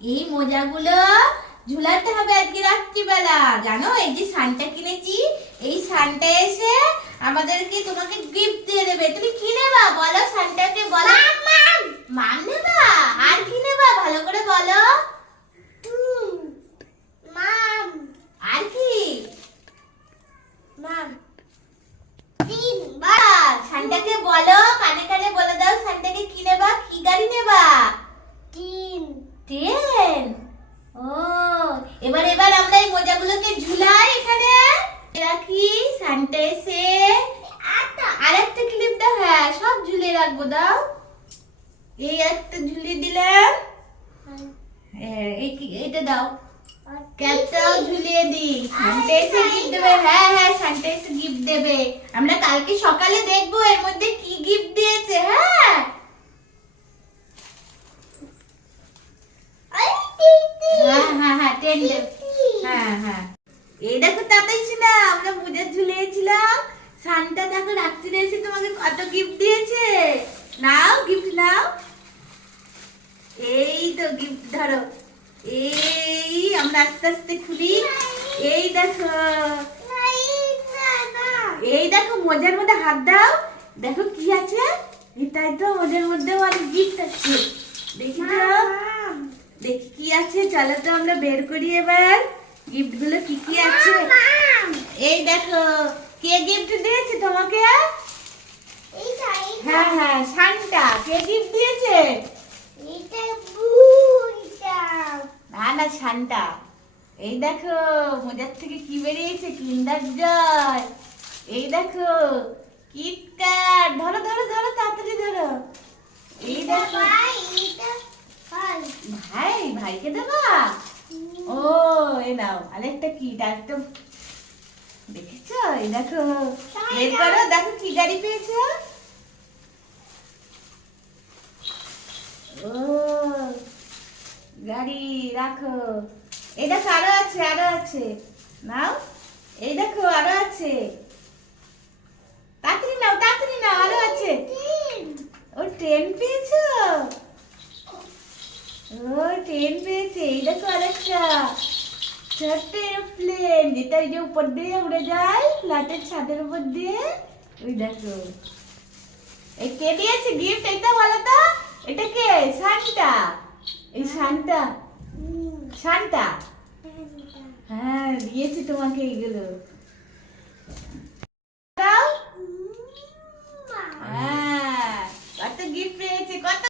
এই মোজাগুলো ঝুলাতে হবে আজকে রাত্রিবেলা। জানো এই যে সানটা কিনেছি এই সানটা এসে আমাদেরকে তোমাকে গিফট দিয়ে দেবে। তুমি কি নেবা বলো সানটাকে বলো। মাম নেবা আর কি নেবা ভালো করে বলো মাম আর কি মাম তিন বা সানটাকে বলো কানে কানে বলে দাও সানটাকে কি নেবা কি গাড়ি নেবা তিন ট্রেন ও এবার এবার আমরা এই মোজাগুলোকে ঝুলাই এখানে। রাখি সানটা এসে আর একটা ক্লিপ দাও হ্যাঁ সব ঝুলিয়ে রাখব দাও। এই একটা ঝুলিয়ে দিলাম। হ্যাঁ, এটা দাও। ক্যাপটাও ঝুলিয়ে দিই। সানটা এসে গিফট দেবে। হ্যাঁ হ্যাঁ সানটা এসে গিফট দেবে। আমরা কালকে সকালে দেখব এর মধ্যে কি গিফট দিয়েছে হ্যাঁ। হ্যাঁ হ্যাঁ হ্যাঁ। হ্যাঁ এই দেখো তাতাইছি না আমরা পূজা ঝুলিয়েছিলাম। সানটা দেখো রাত্রিরে এসে তোমাকে কত গিফট দিয়েছে। নাও গিফট নাও। এই তো গিফট ধরো। এই আমরা আস্তে আস্তে খুলি। এই দেখো। এই দেখো মোজার মধ্যে হাত দাও। দেখো কি আছে। এটাই তো মোজার মধ্যে অনেক গিফট আছে। দেখি দেখি আছে? চলো তো আমরা বের করি এবার। গিফটগুলো কি কি আছে? এই দেখো, কে গিফট দিয়েছে তোমাকে? হ্যাঁ হ্যাঁ কে গিফট দিয়েছে? না এই দেখো, মোজার থেকে বেরিয়েছে? কিন্ডার এই দেখো ধরো ধরো ধরো, তাড়াতাড়ি ধরো এই দেখো ভাই ভাইকে দেবা ও এই নাও আরেকটা কিট একটা দেখেছ? এই দেখো বের করো দেখো কি গাড়ি পেয়েছ। ও গাড়ি রাখো। এই দেখো আরও আছে আরও আছে। নাও এই দেখো আরও আছে। তাড়াতাড়ি নাও তাড়াতাড়ি নাও আরও আছে। ও ট্রেন পেয়েছ ও ট্রেন পেয়েছে, এই দেখো আরেকটা। ছোট্ট এরোপ্লেন যেটা ওই যে উপর দিয়ে উড়ে যায় ফ্ল্যাটের ছাদের উপর দিয়ে। ওই দেখো। এই কে দিয়েছে গিফট এটা বলো তো, এটা কে? শান্তা এই শান্তা শান্তা হ্যাঁ দিয়েছি তোমাকে এইগুলো।